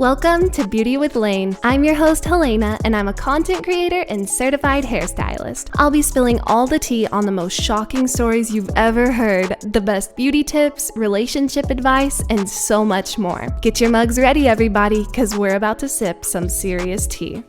Welcome to Beauty with Lane. I'm your host, Helena, and I'm a content creator and certified hairstylist. I'll be spilling all the tea on the most shocking stories you've ever heard, the best beauty tips, relationship advice, and so much more. Get your mugs ready, everybody, because we're about to sip some serious tea.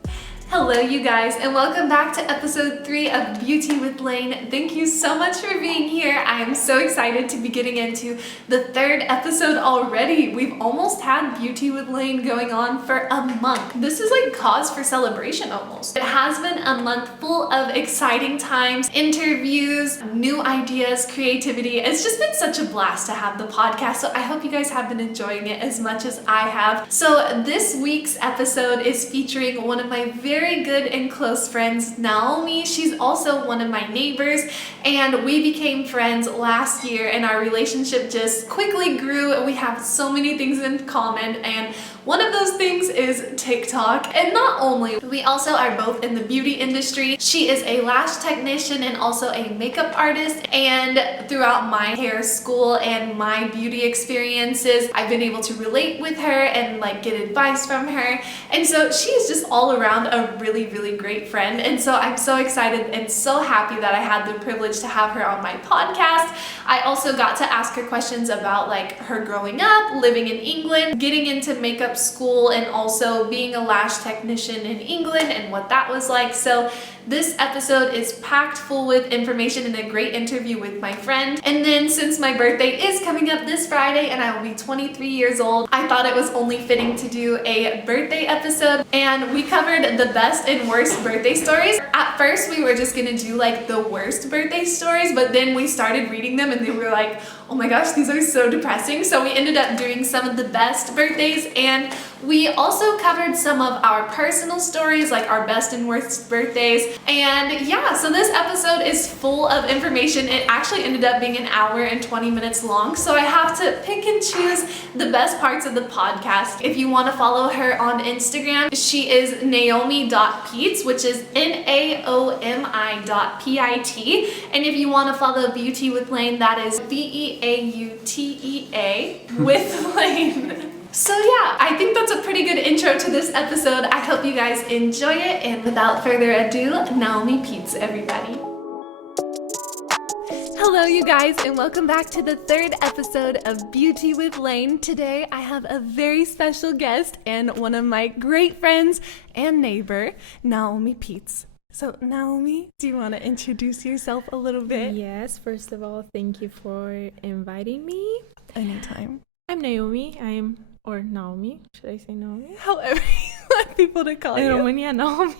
Hello, you guys, and welcome back to episode 3 of Beauty with Lane. Thank you so much for being here. I am so excited to be getting into the 3rd episode already. We've almost had Beauty with Lane going on for a month. This is like cause for celebration almost. It has been a month full of exciting times, interviews, new ideas, creativity. It's just been such a blast to have the podcast, so I hope you guys have been enjoying it as much as I have. So this week's episode is featuring one of my very good and close friends, Naomi. She's also one of my neighbors, and we became friends last year, and our relationship just quickly grew. We have so many things in common, and one of those things is TikTok. And not only, we also are both in the beauty industry. She is a lash technician and also a makeup artist, and throughout my hair school and my beauty experiences, I've been able to relate with her and like get advice from her. And so she is just all around a really great friend, and so I'm so excited and so happy that I had the privilege to have her on my podcast. I also got to ask her questions about like her growing up, living in England, getting into makeup school, and also being a lash technician in England and what that was like. So this episode is packed full with information and a great interview with my friend. And then since my birthday is coming up this Friday and I will be 23 years old, I thought it was only fitting to do a birthday episode, and we covered the best and worst birthday stories. At first we were just gonna do like the worst birthday stories, but then we started reading them and they were like, oh my gosh, these are so depressing. So we ended up doing some of the best birthdays, and we also covered some of our personal stories, like our best and worst birthdays. And yeah, so this episode is full of information. It actually ended up being an hour and 20 minutes long, so I have to pick and choose the best parts of the podcast. If you want to follow her on Instagram, she is Naomi.Pit, which is Naomi.Pit. And if you want to follow Beauty with Lane, that is Beautea with Lane. So yeah, I think that's a pretty good intro to this episode. I hope you guys enjoy it, and without further ado, Naomi Pit, everybody. Hello you guys, and welcome back to the 3rd episode of Beauty with Lane. Today I have a very special guest and one of my great friends and neighbor, Naomi Pit. So Naomi, do you want to introduce yourself a little bit? Yes, first of all, thank you for inviting me. Anytime. I'm Naomi. Or Naomi. Should I say Naomi? However you want people to call you. Romania, Naomi.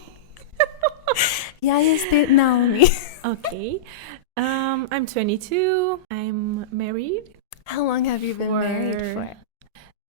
Yeah, yes, Naomi. Okay. I'm 22. I'm married. How long have you been married for?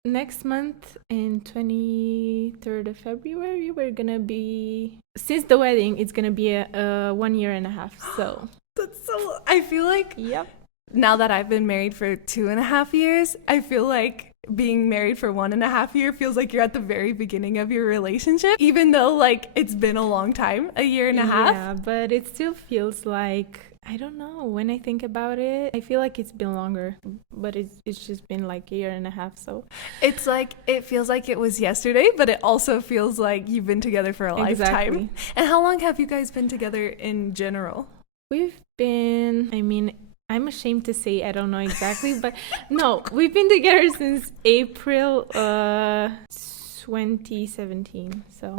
Next month, in 23rd of February, we're gonna be, since the wedding, it's gonna be a 1 year and a half. So that's so, I feel like, yep. Now that I've been married for 2.5 years, I feel like being married for 1.5 years feels like you're at the very beginning of your relationship, even though like it's been a long time, a year and a half. Yeah, but it still feels like, I don't know, when I think about it, I feel like it's been longer, but it's just been like a year and a half. So it's like, it feels like it was yesterday, but it also feels like you've been together for a lifetime. And how long have you guys been together in general? We've been, I'm ashamed to say, I don't know exactly, but no, we've been together since April 2017. So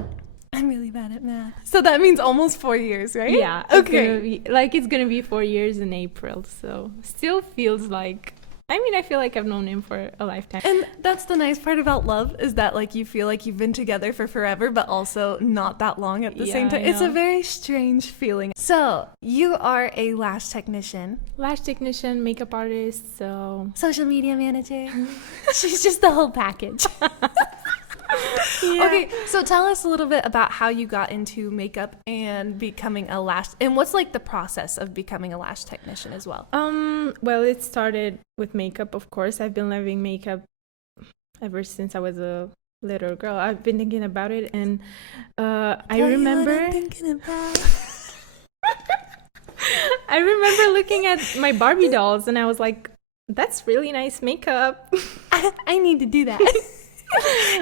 I'm really bad at math. So that means almost 4 years, right? Yeah. Okay. It's gonna be 4 years in April. So still feels like, I feel like I've known him for a lifetime. And that's the nice part about love, is that like you feel like you've been together for forever, but also not that long at the same time. It's a very strange feeling. So you are a lash technician. Lash technician, makeup artist, so... social media manager. She's just the whole package. Yeah. Okay, so tell us a little bit about how you got into makeup and becoming a lash, and what's like the process of becoming a lash technician as well. Well, it started with makeup, of course. I've been loving makeup ever since I was a little girl. I've been thinking about it, and I remember I remember looking at my Barbie dolls, and I was like, that's really nice makeup. I need to do that.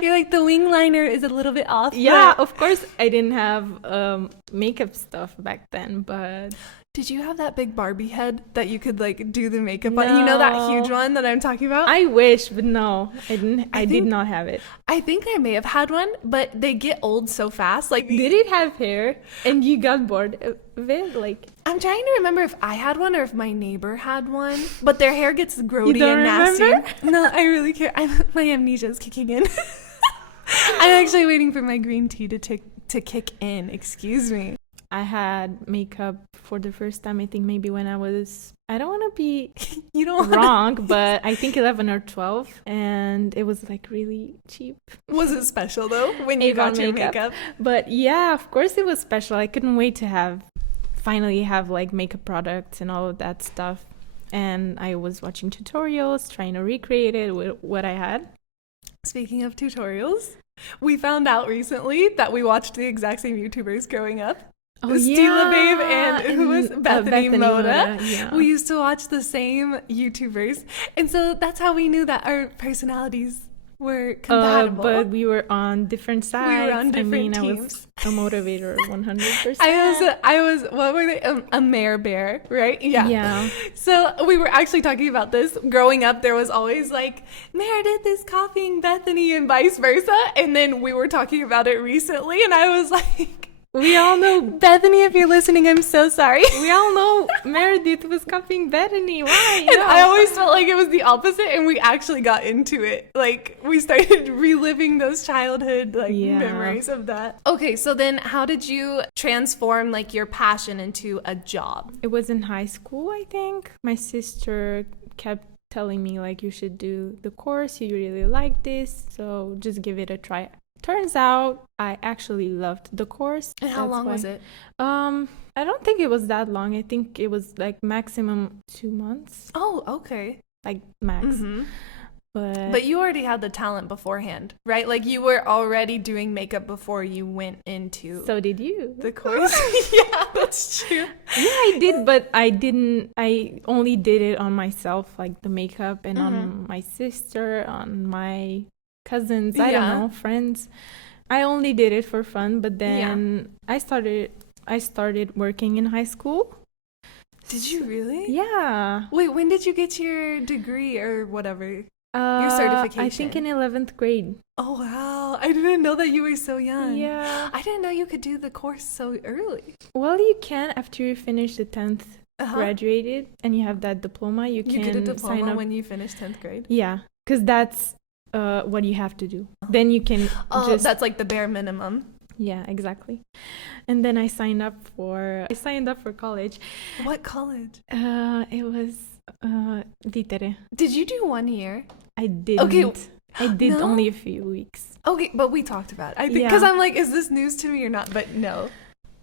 You're like, the wing liner is a little bit off. Yeah, of course I didn't have makeup stuff back then, but did you have that big Barbie head that you could like do the makeup on? You know that huge one that I'm talking about? I wish, but no, I didn't. I did not have it. I think I may have had one, but they get old so fast. Like, did it have hair and you got bored of it? Like, I'm trying to remember if I had one or if my neighbor had one, but their hair gets grody don't and nasty. remember? No, I really care. My amnesia is kicking in. I'm actually waiting for my green tea to kick in. Excuse me. I had makeup for the first time, I think maybe when I was, I don't want to be wrong, but I think 11 or 12, and it was like really cheap. Was it special though when you got your makeup? But yeah, of course it was special. I couldn't wait to finally have like makeup products and all of that stuff. And I was watching tutorials, trying to recreate it with what I had. Speaking of tutorials, we found out recently that we watched the exact same YouTubers growing up. Oh, Stila Babe and who was Bethany Moda. Yeah. We used to watch the same YouTubers. And so that's how we knew that our personalities were compatible. But we were on different sides. We were on different teams. I was a motivator 100%. I was what were they? A mare bear, right? Yeah. Yeah. So we were actually talking about this. Growing up, there was always like, Meredith is copying Bethany and vice versa. And then we were talking about it recently, and I was like, we all know, Bethany, if you're listening, I'm so sorry. We all know Meredith was copying Bethany. Why? And I always felt like it was the opposite, and we actually got into it. Like, we started reliving those childhood memories of that. Okay, so then how did you transform like your passion into a job? It was in high school, I think. My sister kept telling me like, you should do the course. You really like this, so just give it a try. Turns out I actually loved the course. And how long was it? I don't think it was that long. I think it was like maximum 2 months. Oh, okay. Like max. Mm-hmm. But you already had the talent beforehand, right? Like you were already doing makeup before you went into so did you. The course. Yeah, that's true. Yeah, I did, but I only did it on myself, like the makeup, and on my sister, on my cousins, I don't know, friends. I only did it for fun, but then I started working in high school. Did you really? Yeah. Wait, when did you get your degree or whatever? Your certification? I think in 11th grade. Oh, wow. I didn't know that you were so young. Yeah. I didn't know you could do the course so early. Well, you can after you finish the 10th graduated and you have that diploma. You can get a diploma sign up when you finish 10th grade? Yeah, because that's what you have to do. Then you can that's like the bare minimum. Yeah, exactly. And then I signed up for college. What college? It was Litere. Did you do 1 year? I didn't. Okay. I did only a few weeks. Okay, but we talked about it. I think because I'm like, is this news to me or not? But no.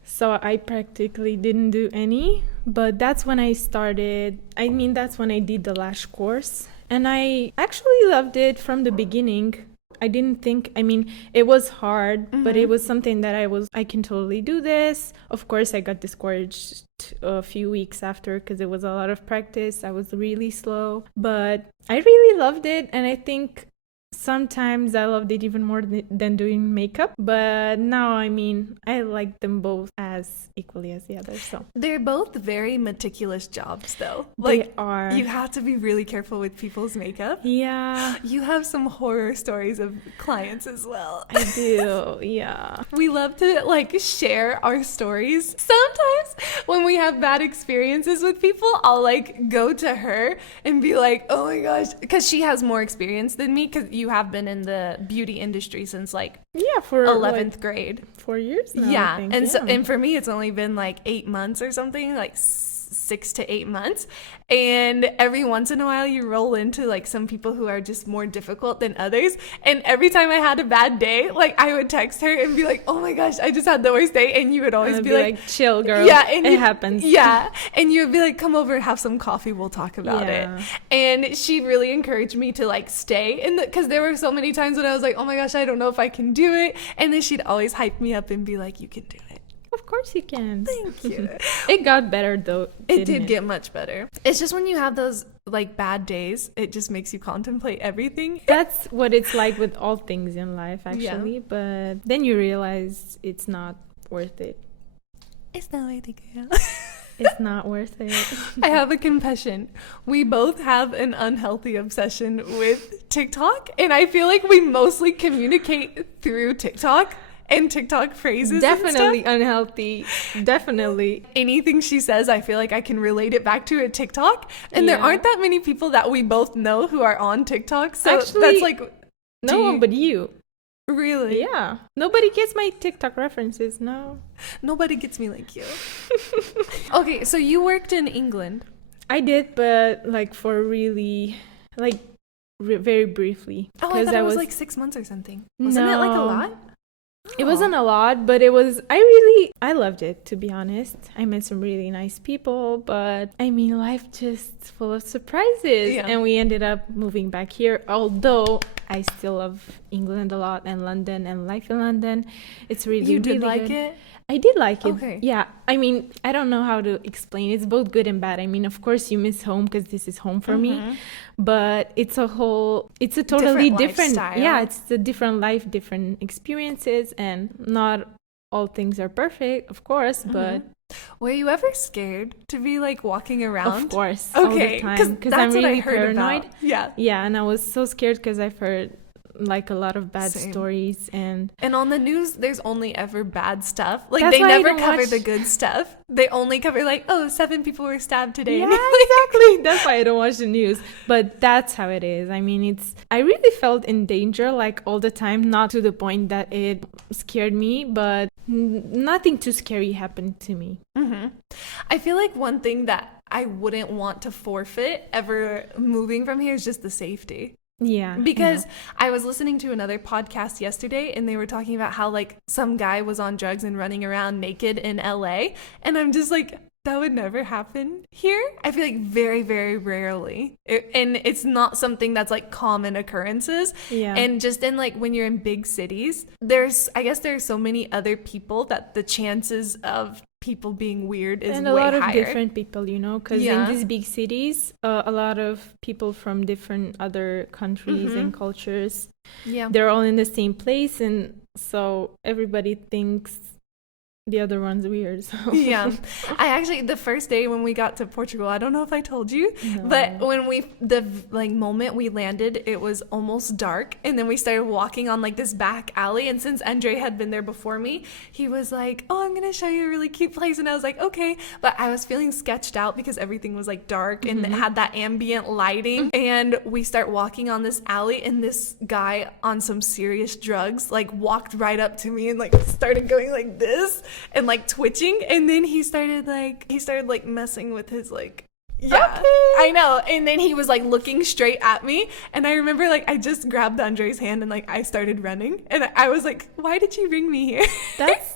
So I practically didn't do any, but that's when I started. I mean, that's when I did the lash course. And I actually loved it from the beginning. I didn't think, I mean, it was hard, but it was something that I can totally do this. Of course, I got discouraged a few weeks after because it was a lot of practice. I was really slow, but I really loved it. And I think sometimes I loved it even more than doing makeup. But now, I mean, I like them both as equally as the others. So they're both very meticulous jobs, though. They are. You have to be really careful with people's makeup. Yeah. You have some horror stories of clients as well. I do, yeah. We love to share our stories. Sometimes when we have bad experiences with people, I'll go to her and be like, oh my gosh, because she has more experience than me, because you have been in the beauty industry since for 11th grade. 4 years now, yeah, I think. And so, and for me it's only been 8 months or something, 6 to 8 months. And every once in a while you roll into some people who are just more difficult than others. And every time I had a bad day, I would text her and be like, oh my gosh, I just had the worst day. And you would always be like, chill, girl. Yeah, and it happens. Yeah. And you would be like, come over and have some coffee, we'll talk about it. And she really encouraged me to stay because there were so many times when I was like, oh my gosh, I don't know if I can do it. And then she'd always hype me up and be like, you can do it. Of course you can. Thank you. It got better though. It did get much better. It's just when you have those like bad days, it just makes you contemplate everything. That's what it's like with all things in life, actually. Yeah. But then you realize it's not worth it. It's not worth it, girl. It's not worth it. I have a confession. We both have an unhealthy obsession with TikTok, and I feel like we mostly communicate through TikTok and TikTok phrases. Definitely unhealthy. Definitely. Anything she says, I feel like I can relate it back to a TikTok. And there aren't that many people that we both know who are on TikTok. So actually, that's like no one but you. Really? Yeah. Nobody gets my TikTok references, no. Nobody gets me like you. Okay, so you worked in England. I did, but like for really, like very briefly. Oh, I thought it was like 6 months or something. Wasn't it like a lot? It wasn't a lot, but I loved it, to be honest. I met some really nice people, but I mean, life just full of surprises. Yeah. And we ended up moving back here, although I still love England a lot and London and life in London. It's really, you did really like good. it? I did like it. Okay. Yeah. I mean, I don't know how to explain. It's both good and bad. I mean, of course, you miss home because this is home for me. But it's a totally different yeah, it's a different life, different experiences, and not all things are perfect, of course, but were you ever scared to be like walking around? Of course. Okay, all the time, because I'm really paranoid. Yeah, and I was so scared because I've heard like a lot of bad stories, and on the news there's only ever bad stuff. Like that's they never cover the good stuff. They only cover like, 7 people were stabbed today. Yeah, exactly. That's why I don't watch the news. But that's how it is. I mean, I really felt in danger like all the time, not to the point that it scared me, but nothing too scary happened to me. I feel like one thing that I wouldn't want to forfeit ever moving from here is just the safety. Yeah. Because I was listening to another podcast yesterday, and they were talking about how like some guy was on drugs and running around naked in LA, and I'm just like, that would never happen here. I feel like very, very rarely. And it's not something that's like common occurrences. Yeah. And just in like when you're in big cities, there's so many other people that the chances of people being weird is way higher. And a lot of different people, because in these big cities, a lot of people from different other countries and cultures, they're all in the same place, and so everybody thinks the other one's weird. So. Yeah. I actually, the first day when we got to Portugal, I don't know if I told you, but when the moment we landed, it was almost dark, and then we started walking on like this back alley, and since Andre had been there before me, he was like, I'm gonna show you a really cute place, and I was like, okay, but I was feeling sketched out because everything was like dark and it had that ambient lighting, and we start walking on this alley, and this guy on some serious drugs like walked right up to me and like started going like this and like twitching, and then he started messing with his like I know, and then he was like looking straight at me, and I remember like I just grabbed Andre's hand and like I started running, and I was like, why did you bring me here? That's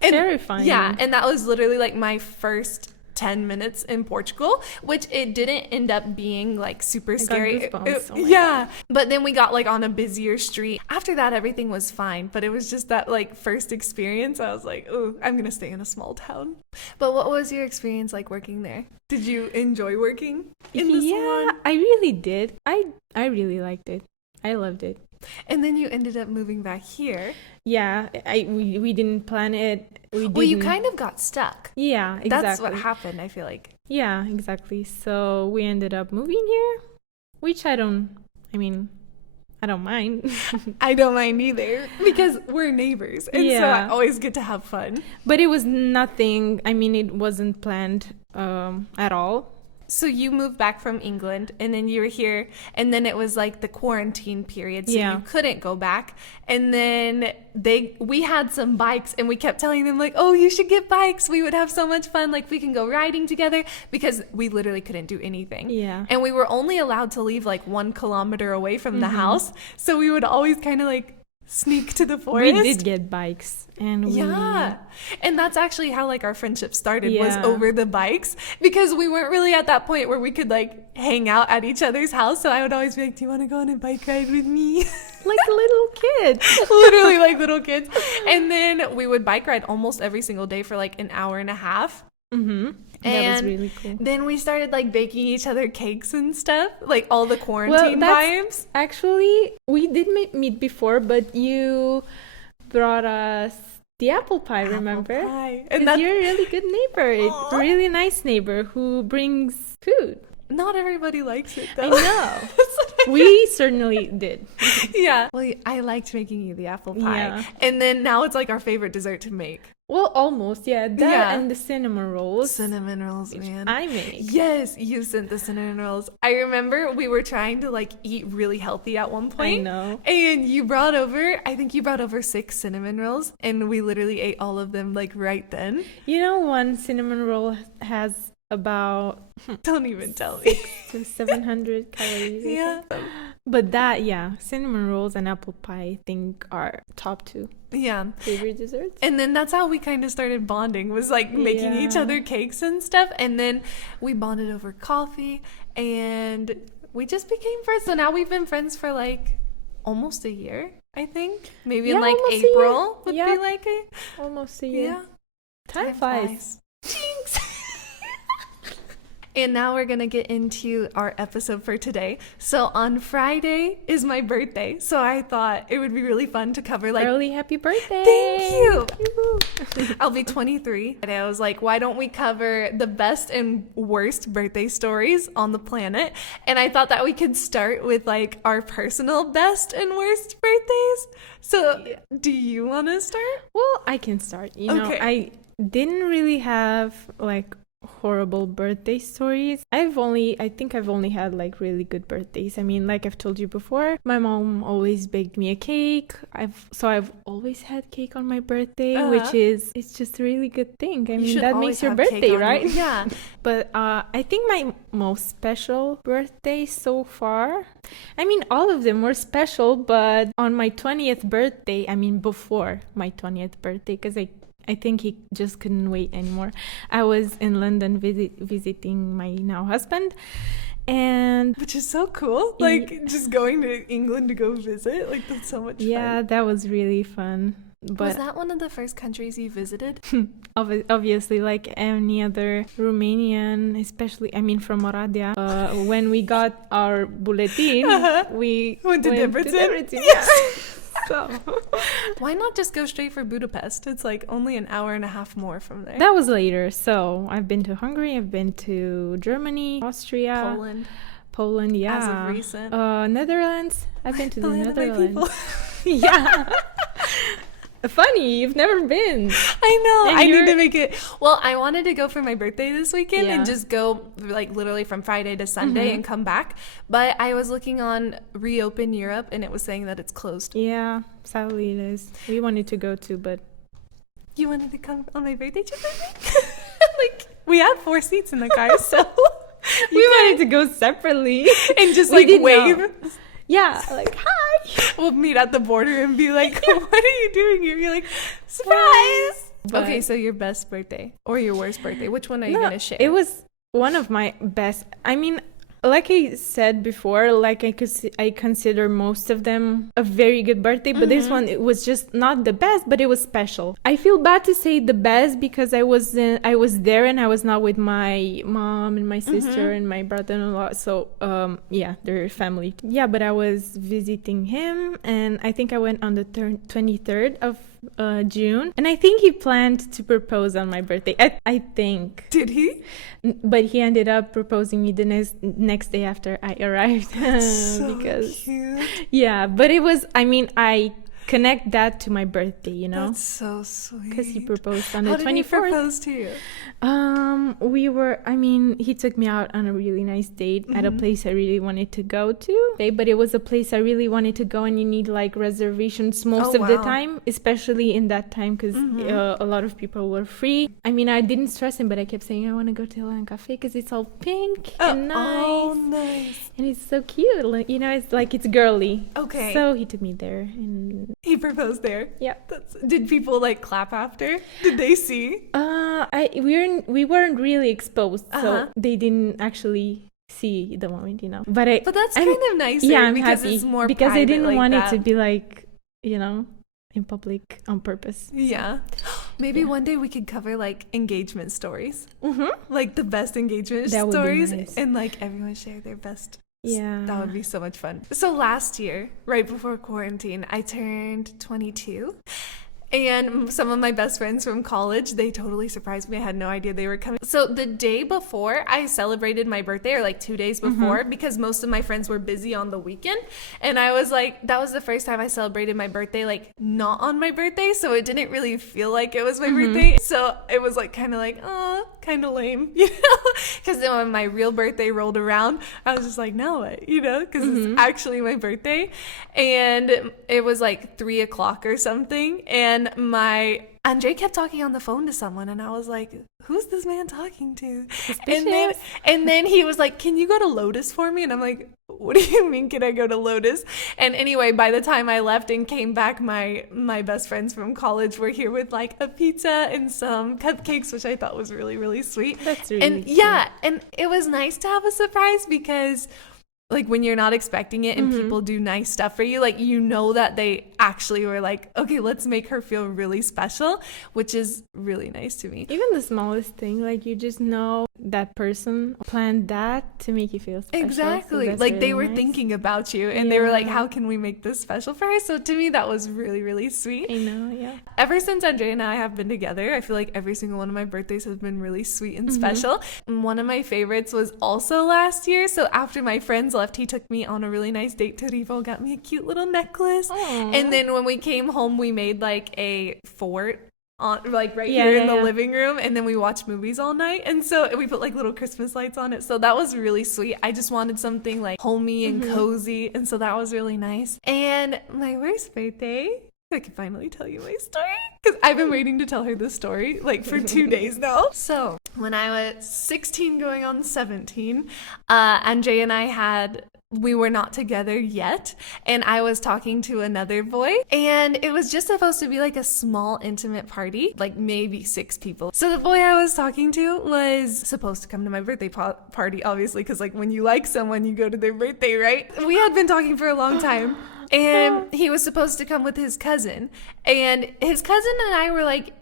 terrifying. Yeah, and that was literally like my first 10 minutes in Portugal, which it didn't end up being like super scary. God. But then we got like on a busier street. After that, everything was fine, but it was just that like first experience. I was like, oh, I'm gonna stay in a small town. But what was your experience like working there? Did you enjoy working in the salon? I really did. I really liked it. I loved it. And then you ended up moving back here. Yeah, we didn't plan it. Well, you kind of got stuck. Yeah, exactly. That's what happened, I feel like. Yeah, exactly. So we ended up moving here, which I don't mind. I don't mind either, because we're neighbors, and so I always get to have fun. But it was nothing, it wasn't planned at all. So you moved back from England, and then you were here, and then it was like the quarantine period, so you couldn't go back. And then we had some bikes, and we kept telling them like, oh, you should get bikes. We would have so much fun. Like we can go riding together, because we literally couldn't do anything. Yeah. And we were only allowed to leave like 1 kilometer away from the house. So we would always kind of like sneak to the forest. We did get bikes, and and that's actually how like our friendship started, was over the bikes, because we weren't really at that point where we could like hang out at each other's house. So I would always be like, do you want to go on a bike ride with me? Like little kids. Literally like little kids. And then we would bike ride almost every single day for like an hour and a half. That was really cool. Then we started like baking each other cakes and stuff, like all the quarantine vibes. Actually, we did meet before, but you brought us the apple pie, remember? And you're a really good neighbor, a really nice neighbor who brings food. Not everybody likes it though. I know. We certainly did. Yeah. Well, I liked making you the apple pie. Yeah. And then now it's like our favorite dessert to make. Well, almost, yeah. That and the cinnamon rolls. Cinnamon rolls, man. I make. Yes, you sent the cinnamon rolls. I remember we were trying to like eat really healthy at one point. I know. And I think you brought over 6 cinnamon rolls, and we literally ate all of them like right then. You know, one cinnamon roll has about don't even tell me 600 to 700 calories. Yeah. But that, cinnamon rolls and apple pie I think are top 2 favorite desserts. And then that's how we kind of started bonding, was like making each other cakes and stuff. And then we bonded over coffee and we just became friends. So now we've been friends for like almost a year, I think. Maybe in like April would be like almost a year. Yeah. Time flies. Jinx. And now we're going to get into our episode for today. So on Friday is my birthday. So I thought it would be really fun to cover like... Early happy birthday. Thank you. I'll be 23. And I was like, why don't we cover the best and worst birthday stories on the planet? And I thought that we could start with like our personal best and worst birthdays. So do you want to start? Well, I can start. You know, I didn't really have like horrible birthday stories. I think I've only had like really good birthdays. I mean, like I've told you before, my mom always baked me a cake. I've always had cake on my birthday, which is, it's just a really good thing. I mean, that makes your birthday, right? Yeah. But I think my most special birthday so far, I mean, all of them were special, but on my 20th birthday, I mean, before my 20th birthday, because I think he just couldn't wait anymore. I was in London visiting my now husband, and which is so cool. Like just going to England to go visit. Like that's so much fun. Yeah, that was really fun. But was that one of the first countries you visited? Obviously, like any other Romanian, especially, I mean, from Oradea, when we got our bulletin, we went to Debrecen. Yes. So why not just go straight for Budapest? It's like only an hour and a half more from there. That was later. So I've been to Hungary, I've been to Germany, Austria, Poland, yeah. As of recent. Netherlands. I've been to the Netherlands. Yeah. Funny, you've never been. I know. I need to make it. Well, I wanted to go for my birthday this weekend and just go like literally from Friday to Sunday and come back. But I was looking on Reopen Europe and it was saying that it's closed. Yeah, sadly it is. We wanted to go too, but... You wanted to come on my birthday trip with me? Like, we had 4 seats in the car, so... we wanted to go separately. And just like wave. Yeah, like, hi. We'll meet at the border and be like, what are you doing here? You're like, surprise. But, okay, so your best birthday or your worst birthday, which one are you going to share? It was one of my best. I mean, like I said before, like I consider most of them a very good birthday, but this one, it was just not the best, but it was special. I feel bad to say the best because I was there and I was not with my mom and my sister and my brother-in-law. So they're family. Yeah, but I was visiting him, and I think I went on the 23rd of June, and I think he planned to propose on my birthday. I think. Did he? But he ended up proposing me the next day after I arrived. So because cute. Yeah, but it was, I mean, I connect that to my birthday, you know? That's so sweet. Because he proposed on the 24th. How did he propose to you? He took me out on a really nice date at a place I really wanted to go to. But it was a place I really wanted to go, and you need like reservations most of the time, especially in that time because a lot of people were free. I mean, I didn't stress him, but I kept saying I want to go to Elan Cafe because it's all pink and nice. Oh, nice. And it's so cute. Like, you know, it's like it's girly. Okay. So he took me there and he proposed there. Yeah. Did people like clap after? Did they see? We weren't really exposed, so they didn't actually see the moment, you know. But that's kind of nicer. Yeah, I'm because happy it's more because I didn't like want that. it to be like, you know, in public on purpose. Yeah. Maybe one day we could cover like engagement stories. Like the best engagement That would be stories nice. And like everyone share their best. Yeah. That would be so much fun. So last year, right before quarantine, I turned 22. And some of my best friends from college, they totally surprised me. I had no idea they were coming. So the day before, I celebrated my birthday, or like 2 days before, because most of my friends were busy on the weekend. And I was like, that was the first time I celebrated my birthday, like not on my birthday. So it didn't really feel like it was my birthday. So it was like kind of like, oh, kind of lame, you know? Because then when my real birthday rolled around, I was just like, now what, you know? Because it's actually my birthday. And it was like 3 o'clock or something. And my Andre kept talking on the phone to someone, and I was like, who's this man talking to? And then he was like, can you go to Lotus for me? And I'm like, what do you mean, can I go to Lotus? And anyway, by the time I left and came back, my best friends from college were here with like a pizza and some cupcakes, which I thought was really, really sweet. That's really and cute. yeah, and it was nice to have a surprise, because like when you're not expecting it and people do nice stuff for you, like, you know that they actually were like, okay, let's make her feel really special, which is really nice to me. Even the smallest thing, like you just know that person planned that to make you feel special. Exactly. So Like really they were nice. thinking about you, and they were like, how can we make this special for her? So to me, that was really, really sweet. I know, yeah. Ever since Andre and I have been together, I feel like every single one of my birthdays has been really sweet and special. And one of my favorites was also last year. So after my friends left, he took me on a really nice date to Rivo, got me a cute little necklace. Aww. And then when we came home, we made like a fort on, like right here in the living room, and then we watched movies all night, and so we put like little Christmas lights on it. So that was really sweet. I just wanted something like homey and cozy, and so that was really nice. And my worst birthday, I can finally tell you my story, because I've been waiting to tell her this story like for 2 days now. So when I was 16 going on 17, Andre and we were not together yet, and I was talking to another boy, and it was just supposed to be like a small intimate party, like maybe 6 people. So the boy I was talking to was supposed to come to my birthday party, obviously, because like when you like someone, you go to their birthday, right? We had been talking for a long time, and he was supposed to come with his cousin, and his cousin and I were like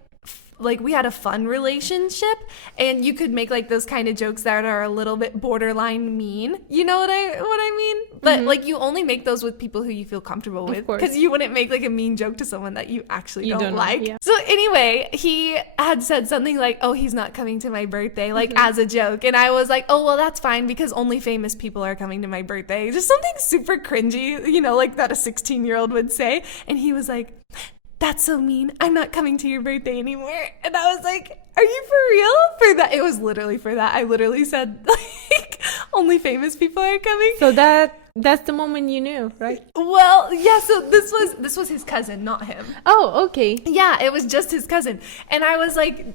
we had a fun relationship, and you could make like those kind of jokes that are a little bit borderline mean, you know what I mean? But like you only make those with people who you feel comfortable with, because you wouldn't make like a mean joke to someone that you actually don't like. Yeah. So anyway, he had said something like, oh, he's not coming to my birthday, like as a joke, and I was like, oh well, that's fine, because only famous people are coming to my birthday. Just something super cringy, you know, like that a 16-year-old would say. And he was like, that's so mean, I'm not coming to your birthday anymore. And I was like, are you for real? For that, it was literally for that. I literally said like only famous people are coming. So that's the moment you knew, right? Well, yeah, so this was his cousin, not him. Oh, okay. Yeah, it was just his cousin. And I was like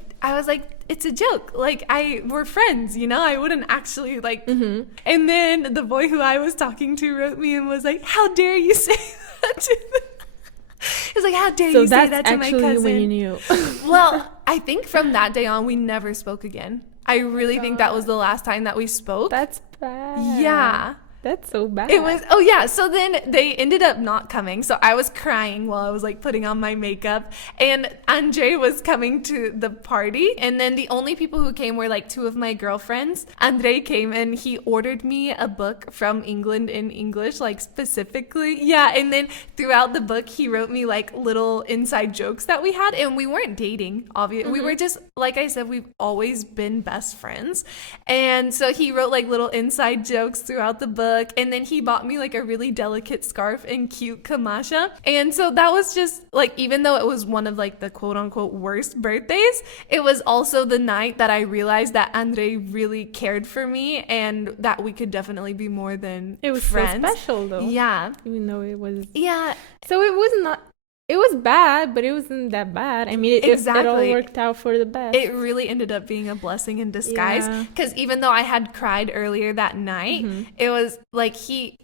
it's a joke, like we're friends, you know, I wouldn't actually like. And then the boy who I was talking to wrote me and was like, how dare you say that to them? He's like, how dare you say that to my cousin? So that's actually when you knew. Well, I think from that day on, we never spoke again. I really think that was the last time that we spoke. That's bad. Yeah. That's so bad. It was, oh yeah, so then they ended up not coming. So I was crying while I was like putting on my makeup, and Andre was coming to the party, and then the only people who came were like 2 of my girlfriends. Andre came and he ordered me a book from England in English, like specifically. Yeah, and then throughout the book he wrote me like little inside jokes that we had, and we weren't dating, obviously. We were just, like I said, we've always been best friends. And so he wrote like little inside jokes throughout the book. And then he bought me like a really delicate scarf and cute kamasha. And so that was just like, even though it was one of like the quote unquote worst birthdays, it was also the night that I realized that Andre really cared for me, and that we could definitely be more than it was friends. So special though. Yeah. Even though it was. Yeah. So it was not. It was bad, but it wasn't that bad. I mean, it all worked out for the best. It really ended up being a blessing in disguise. Because even though I had cried earlier that night, it was like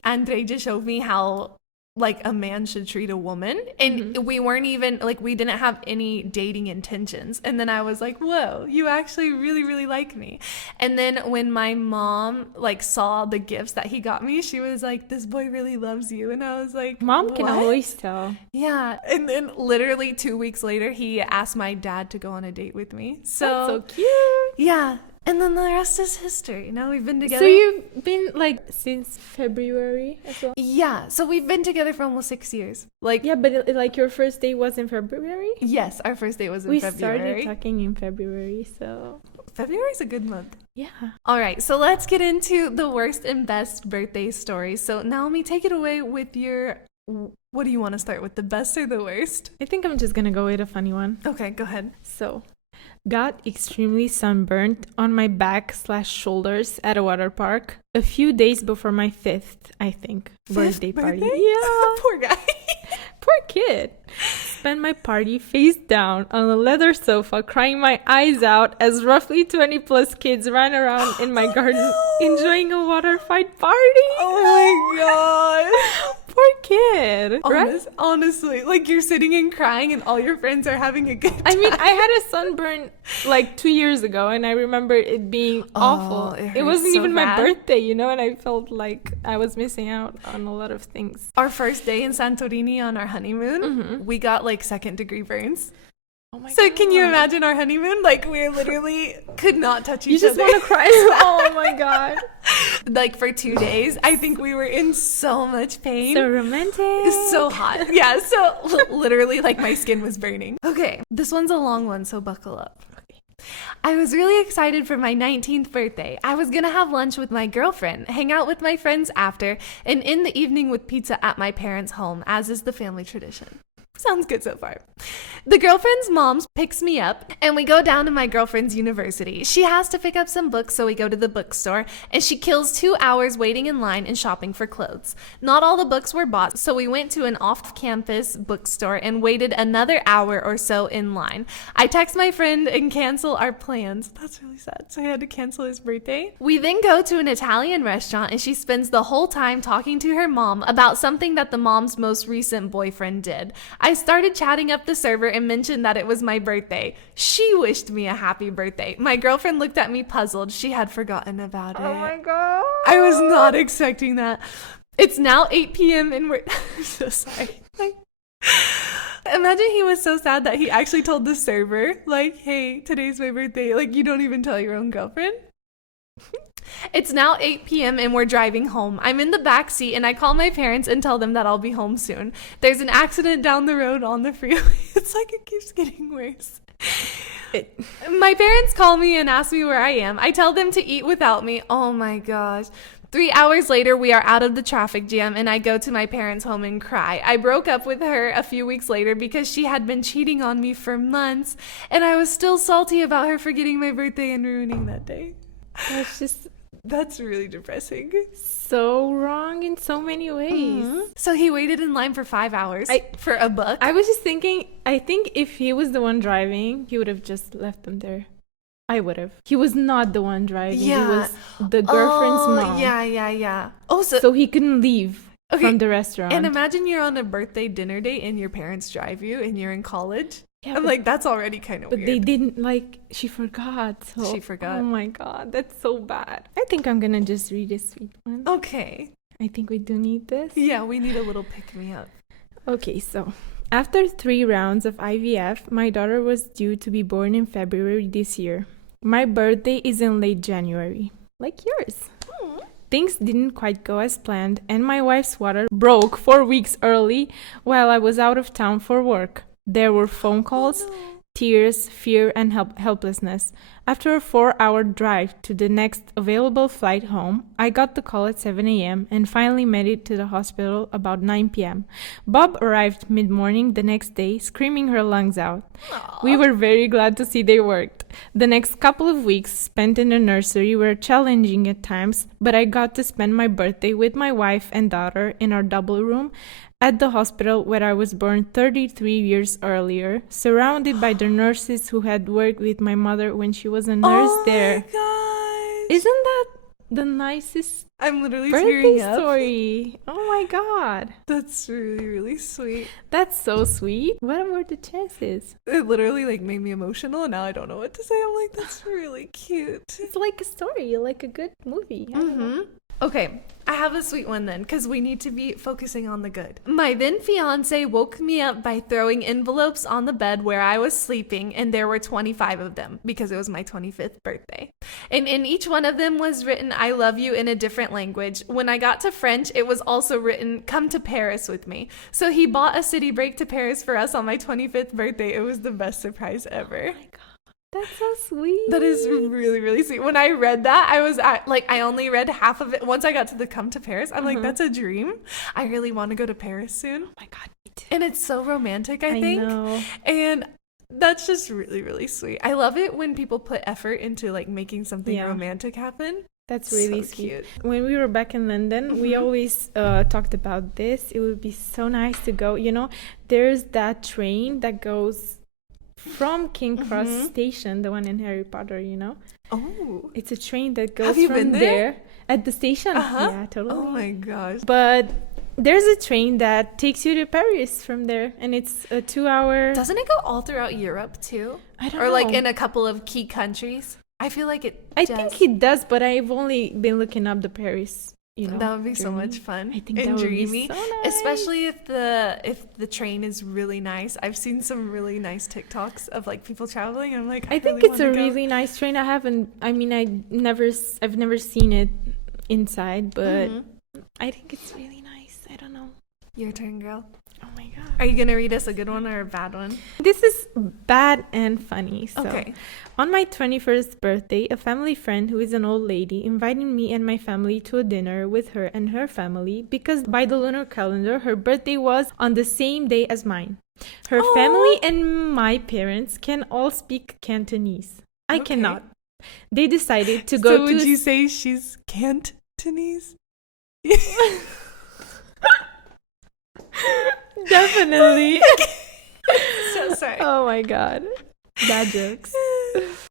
Andre just showed me how like a man should treat a woman. And we weren't even like, we didn't have any dating intentions. And then I was like, whoa, you actually really, really like me. And then when my mom like saw the gifts that he got me, she was like, this boy really loves you. And I was like, Mom what? can always tell. Yeah. And then literally 2 weeks later, he asked my dad to go on a date with me. So that's so cute. Yeah. And then the rest is history. Now we've been together. So you've been like since February as well? Yeah. So we've been together for almost 6 years. Like, yeah, but like your first date was in February? Yes, our first date was in February. We started talking in February, so February's a good month. yeah. All right, so let's get into the worst and best birthday stories. So Naomi, take it away with your, what do you want to start with, the best or the worst? I think I'm just gonna go with a funny one. Okay, go ahead. So, got extremely sunburnt on my back/shoulders at a water park a few days before my fifth, I think, birthday party. Yeah. Poor guy. Poor kid. Spent my party face down on a leather sofa, crying my eyes out as roughly 20 plus kids ran around in my garden enjoying a water fight party. Oh my god. Poor kid. Right? Honestly, like you're sitting and crying and all your friends are having a good time. I mean, I had a sunburn like 2 years ago and I remember it being awful. It wasn't even my birthday, you know, and I felt like I was missing out on a lot of things. Our first day in Santorini on our honeymoon, we got like 2nd-degree burns. Oh my so God. Can you imagine our honeymoon? Like we literally could not touch each other. You just want to cry. Oh my God. Like for 2 days, I think we were in so much pain. So romantic. It's so hot. Yeah, so literally like my skin was burning. Okay, this one's a long one, so buckle up. I was really excited for my 19th birthday. I was gonna have lunch with my girlfriend, hang out with my friends after, and end the evening with pizza at my parents' home, as is the family tradition. Sounds good so far. The girlfriend's mom picks me up and we go down to my girlfriend's university. She has to pick up some books, so we go to the bookstore and she kills 2 hours waiting in line and shopping for clothes. Not all the books were bought, so we went to an off-campus bookstore and waited another hour or so in line. I text my friend and cancel our plans. That's really sad. So I had to cancel his birthday. We then go to an Italian restaurant and she spends the whole time talking to her mom about something that the mom's most recent boyfriend did. I started chatting up the server and mentioned that it was my birthday. She wished me a happy birthday. My girlfriend looked at me puzzled. She had forgotten about it. Oh my God. I was not expecting that. It's now 8 p.m. and we're... I'm so sorry. Like, imagine he was so sad that he actually told the server, like, hey, today's my birthday. Like, you don't even tell your own girlfriend? It's now 8 p.m. and we're driving home. I'm in the back seat and I call my parents and tell them that I'll be home soon. There's an accident down the road on the freeway. It's like it keeps getting worse. My parents call me and ask me where I am. I tell them to eat without me. Oh my gosh. 3 hours later, we are out of the traffic jam and I go to my parents' home and cry. I broke up with her a few weeks later because she had been cheating on me for months and I was still salty about her forgetting my birthday and ruining that day. That's really depressing. So wrong in so many ways. So he waited in line for 5 hours for a book. I was just thinking, I think if he was the one driving, he would have just left them there. I would have. He was not the one driving. Yeah. He was the girlfriend's mom. Yeah. Oh, so he couldn't leave from the restaurant. And imagine you're on a birthday dinner date and your parents drive you and you're in college. Yeah, I'm like, that's already kind of weird. But they didn't, like, she forgot. So, she forgot. Oh my God, that's so bad. I think I'm gonna just read a sweet one. Okay. I think we do need this. Yeah, we need a little pick-me-up. Okay, so after 3 rounds of IVF, my daughter was due to be born in February this year. My birthday is in late January, like yours. Things didn't quite go as planned, and my wife's water broke 4 weeks early while I was out of town for work. There were phone calls, tears, fear, and helplessness. After a 4-hour drive to the next available flight home, I got the call at 7 a.m. and finally made it to the hospital about 9 p.m. Bob arrived mid-morning the next day, screaming her lungs out. Aww. We were very glad to see they worked. The next couple of weeks spent in the nursery were challenging at times, but I got to spend my birthday with my wife and daughter in our double room at the hospital where I was born 33 years earlier, surrounded by the nurses who had worked with my mother when she was a nurse there. Oh my gosh. Isn't that the nicest I'm literally birthday tearing up. story. Oh my god. That's really, really sweet. That's so sweet. What were the chances? It literally like made me emotional, and now I don't know what to say. I'm like, that's really cute. It's like a story, like a good movie. I don't know. Okay, I have a sweet one then, because we need to be focusing on the good. My then fiance woke me up by throwing envelopes on the bed where I was sleeping, and there were 25 of them because it was my 25th birthday. And in each one of them was written, I love you in a different language. When I got to French, it was also written, come to Paris with me. So he bought a city break to Paris for us on my 25th birthday. It was the best surprise ever. Oh my god. That's so sweet. That is really, really sweet. When I read that, I was I only read half of it. Once I got to the come to Paris, I'm like, that's a dream. I really want to go to Paris soon. Oh my god, me too. And it's so romantic, I think. Know. And that's just really, really sweet. I love it when people put effort into like making something romantic happen. That's really so sweet. Cute. When we were back in London, we always talked about this. It would be so nice to go. You know, there's that train that goes from King Cross Station, the one in Harry Potter, you know? Oh. It's a train that goes Have you from been there at the station. Yeah, totally. Oh my gosh. But there's a train that takes you to Paris from there, and it's a 2-hour. Doesn't it go all throughout Europe too? I don't or know. like in a couple of key countries? I feel like it I does. think it does, but I've only been looking up the Paris. You know, that would be so journey. much fun. I think and that would dreamy, be so nice. especially if the train is really nice. I've seen some really nice TikToks of like people traveling. And I'm like, I think it's a really nice train. I've never seen it inside, but I think it's really nice. I don't know. Your turn, girl. Oh my god. Are you gonna read us a good one or a bad one? This is bad and funny. So, okay. On my 21st birthday, a family friend who is an old lady invited me and my family to a dinner with her and her family because by the lunar calendar, her birthday was on the same day as mine. Her family and my parents can all speak Cantonese. I cannot. They decided to go to... So would you say she's Cantonese? Definitely. So sorry. Oh my god. Bad jokes.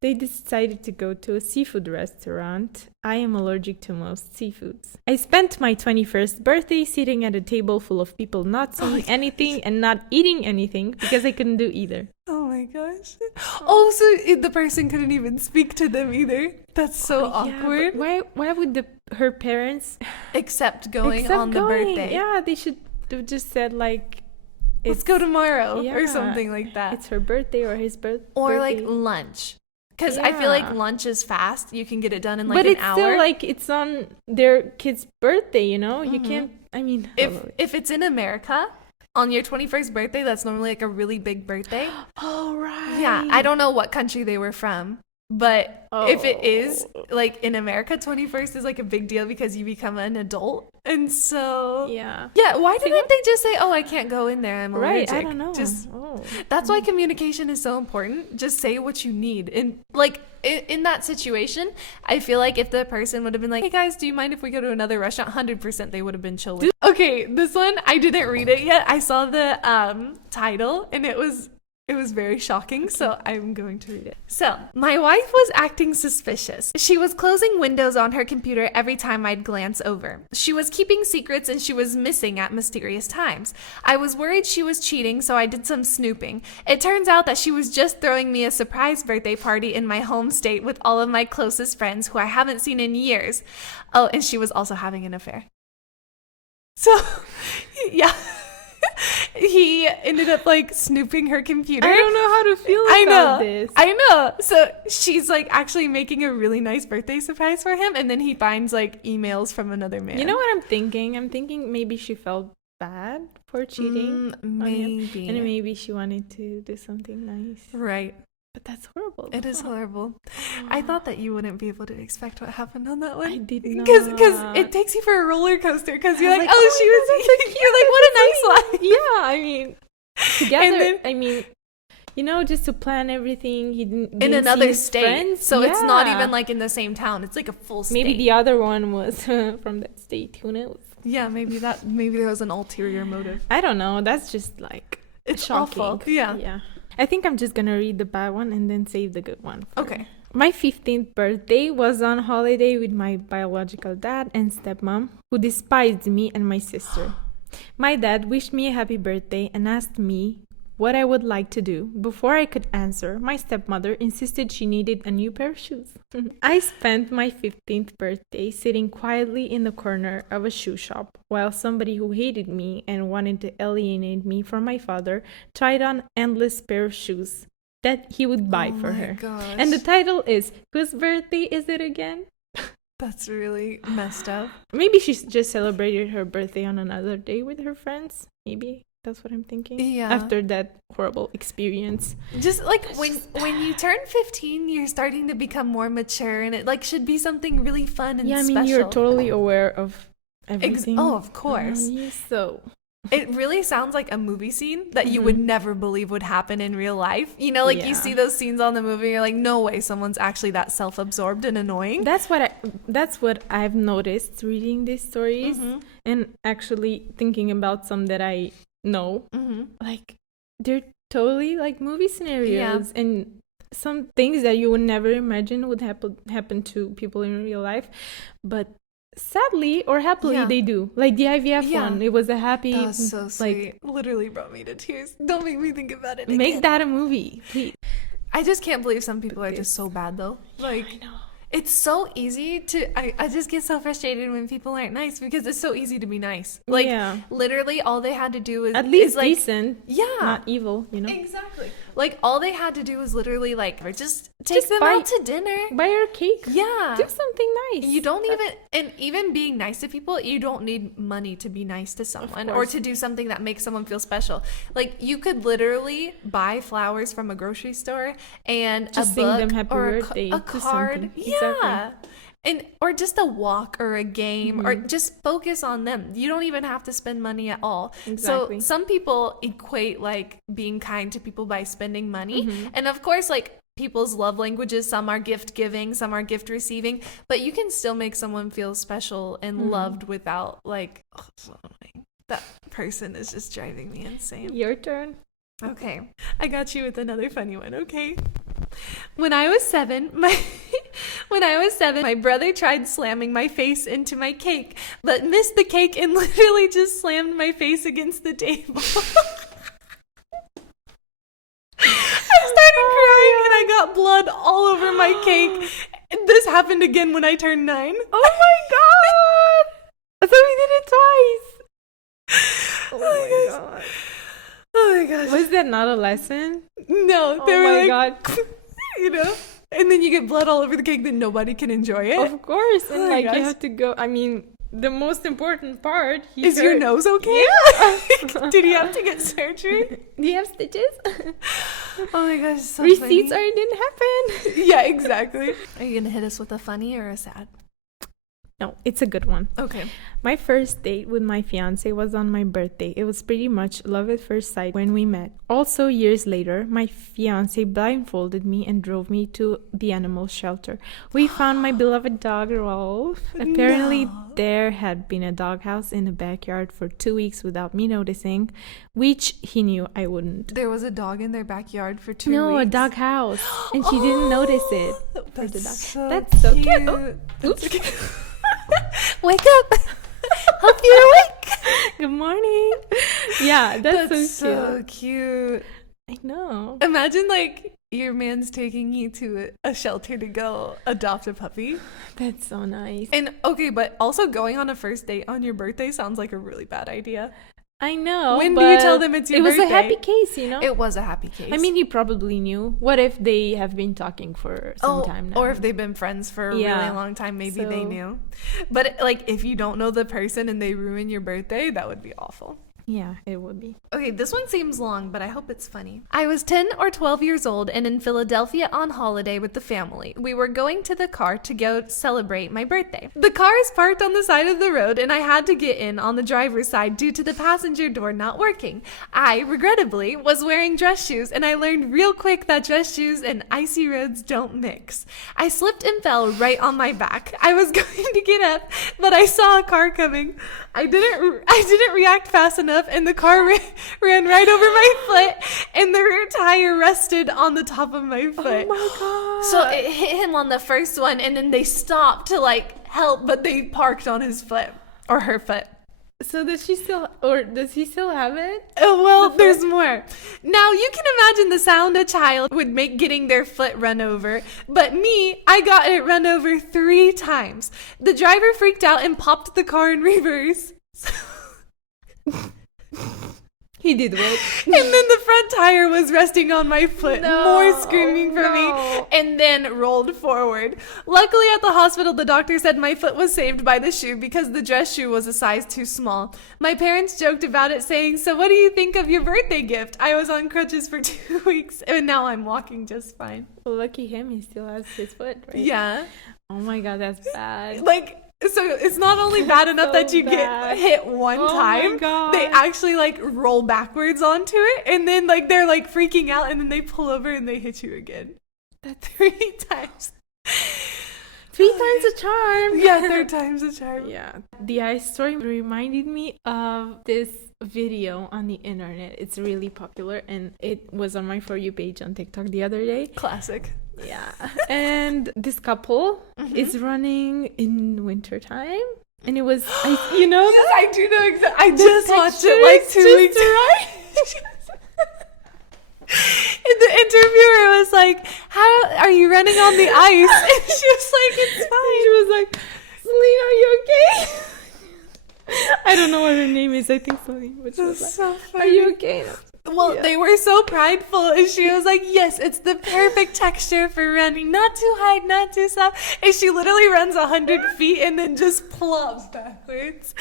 They decided to go to a seafood restaurant. I am allergic to most seafoods. I spent my 21st birthday sitting at a table full of people not saying anything and not eating anything because I couldn't do either. Oh my gosh. Oh, so the person couldn't even speak to them either. That's so awkward. Yeah, why would her parents accept going on the birthday? Yeah, they should have just said like, let's go tomorrow or something like that. It's her birthday or his birthday. Or like lunch. Because I feel like lunch is fast. You can get it done in like an hour. But it's still like it's on their kid's birthday, you know? You can't, I mean. If it's in America, on your 21st birthday, that's normally like a really big birthday. Oh, right. Yeah, I don't know what country they were from. But if it is, like, in America, 21st is, like, a big deal because you become an adult. And so... Yeah, why didn't they just say, I can't go in there, I'm allergic? Right, I don't know. That's why communication is so important. Just say what you need. And, like, in that situation, I feel like if the person would have been like, hey, guys, do you mind if we go to another restaurant? 100% they would have been chill with it. Okay, this one, I didn't read it yet. I saw the title, and it was very shocking, so I'm going to read it. So, my wife was acting suspicious. She was closing windows on her computer every time I'd glance over. She was keeping secrets and she was missing at mysterious times. I was worried she was cheating, so I did some snooping. It turns out that she was just throwing me a surprise birthday party in my home state with all of my closest friends who I haven't seen in years. Oh, and she was also having an affair. So, yeah. He ended up like snooping her computer. I don't know how to feel about this. I know. So she's like actually making a really nice birthday surprise for him, and then he finds like emails from another man. You know what I'm thinking? I'm thinking maybe she felt bad for cheating. Maybe. And maybe she wanted to do something nice. Right. But that's horrible. It is horrible. I thought that you wouldn't be able to expect what happened on that one. I did not. Because it takes you for a roller coster. Because you're like, she was. So you're like, what a nice life. Yeah, I mean, together. I mean, you know, just to plan everything. He didn't in another see state, friends. so it's not even like in the same town. It's like a full state. Maybe the other one was from that state. Who knows? Yeah, maybe there was an ulterior motive. I don't know. That's just like it's shocking. Awful. Yeah. I think I'm just gonna read the bad one and then save the good one. Okay. My 15th birthday was on holiday with my biological dad and stepmom, who despised me and my sister. My dad wished me a happy birthday and asked me what I would like to do. Before I could answer, my stepmother insisted she needed a new pair of shoes. I spent my 15th birthday sitting quietly in the corner of a shoe shop while somebody who hated me and wanted to alienate me from my father tried on endless pair of shoes that he would buy for her. Gosh. And the title is, Whose Birthday Is It Again? That's really messed up. Maybe she just celebrated her birthday on another day with her friends. Maybe that's what I'm thinking. Yeah. After that horrible experience. Just like when you turn 15, you're starting to become more mature, and it like should be something really fun and special. Yeah, I mean, you're totally aware of everything. Oh, of course. So it really sounds like a movie scene that you would never believe would happen in real life. You know, like you see those scenes on the movie, you're like, no way someone's actually that self-absorbed and annoying. That's what I've noticed reading these stories and actually thinking about some that I know. Like they're totally like movie scenarios and some things that you would never imagine would happen to people in real life, but sadly or happily they do. Like the IVF one, it was a happy. That was so sweet. Like, literally brought me to tears. Don't make me think about it again. Make that a movie, please. I just can't believe some people are just so bad though. Like, I know. it's so easy to I just get so frustrated when people aren't nice because it's so easy to be nice. Like literally all they had to do is at least like, decent, not evil, you know. Exactly. Like all they had to do was literally like just take them out to dinner, buy her cake, do something nice. You don't even being nice to people, you don't need money to be nice to someone or to do something that makes someone feel special. Like you could literally buy flowers from a grocery store and just a sing book them happy or birthday, a card. Yeah. And or just a walk or a game or just focus on them. You don't even have to spend money at all. Exactly. So some people equate like being kind to people by spending money. And of course, like people's love languages, some are gift giving, some are gift receiving, but you can still make someone feel special and loved without like, oh, so annoying. That person is just driving me insane. Your turn. Okay. I got you with another funny one, okay? When I was seven, my brother tried slamming my face into my cake, but missed the cake and literally just slammed my face against the table. I started crying and I got blood all over my cake. And this happened again when I turned 9. Oh my god! So we did it twice. Oh my god. Oh my gosh. Was that not a lesson? No. Oh my god. You know? And then you get blood all over the cake, then nobody can enjoy it. Of course. And my you gosh. have to go. I mean, the most important part. Is your nose okay? Yeah. Did you have to get surgery? Do you have stitches? Oh my gosh, so Receipts funny. didn't happen. Yeah, exactly. Are you going to hit us with a funny or a sad? No, it's a good one. Okay. My first date with my fiance was on my birthday. It was pretty much love at first sight when we met. Also, years later, my fiance blindfolded me and drove me to the animal shelter. We found my beloved dog, Rolf. Apparently, there had been a doghouse in the backyard for 2 weeks without me noticing, which he knew I wouldn't. There was a dog in their backyard for 2 weeks? No, a doghouse. And she didn't notice it. That's so cute. Oh, oops. Wake up. Hope you're awake. Good morning. Yeah, that's so cute. I know. Imagine like your man's taking you to a shelter to go adopt a puppy. That's so nice. And okay, but also going on a first date on your birthday sounds like a really bad idea. I know. When do you tell them it's your birthday? It was a happy case, you know? It was a happy case. I mean, he probably knew. What if they have been talking for some time now? Or if they've been friends for a really long time, maybe they knew. But like, if you don't know the person and they ruin your birthday, that would be awful. Yeah, it would be. Okay, this one seems long, but I hope it's funny. I was 10 or 12 years old and in Philadelphia on holiday with the family. We were going to the car to go celebrate my birthday. The car is parked on the side of the road and I had to get in on the driver's side due to the passenger door not working. I, regrettably, was wearing dress shoes and I learned real quick that dress shoes and icy roads don't mix. I slipped and fell right on my back. I was going to get up, but I saw a car coming. I didn't react fast enough and the car ran right over my foot and the rear tire tire rested on the top of my foot. Oh my God. So it hit him on the first one, and then they stopped to like help, but they parked on his foot or her foot. So does he still have it? Oh, well, there's more. Now, you can imagine the sound a child would make getting their foot run over. But me, I got it run over 3 times. The driver freaked out and popped the car in reverse. He did what? And then the front tire was resting on my foot, more screaming for me, and then rolled forward. Luckily at the hospital, the doctor said my foot was saved by the shoe because the dress shoe was a size too small. My parents joked about it, saying, "So what do you think of your birthday gift?" I was on crutches for 2 weeks, and now I'm walking just fine. Well, lucky him, he still has his foot, right? Yeah. Oh my God, that's bad. Like, so it's not only bad enough that you get hit one time, they actually like roll backwards onto it, and then like they're like freaking out, and then they pull over and they hit you again. 3 times. 3 times a charm. Yeah, 3 times a charm. Yeah. The ice story reminded me of this video on the internet. It's really popular, and it was on my For You page on TikTok the other day. Classic. Yeah. And this couple is running in wintertime. And it was, you know, yes, I do know exactly. I just watched it like 2 weeks ago. And the interviewer was like, "How are you running on the ice?" And she was like, "It's fine." She was like, "Celine, are you okay?" I don't know what her name is. I think Celine. But she was like, so funny. "Are you okay?" Well, they were so prideful, and she was like, "Yes, it's the perfect texture for running. Not too high, not too soft." And she literally runs 100 feet and then just plops backwards.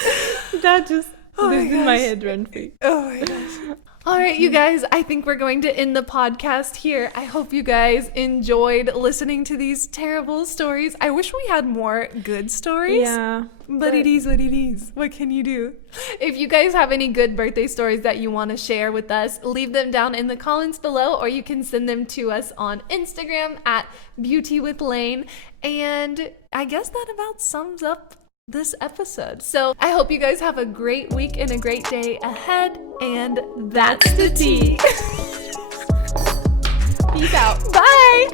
That just lives in my head run free. Oh my gosh. All right, you guys, I think we're going to end the podcast here. I hope you guys enjoyed listening to these terrible stories. I wish we had more good stories. Yeah. But it is what it is. What can you do? If you guys have any good birthday stories that you want to share with us, leave them down in the comments below, or you can send them to us on Instagram at Beauty with Lane. And I guess that about sums up this episode. So I hope you guys have a great week and a great day ahead. And that's the tea. Peace out. Bye.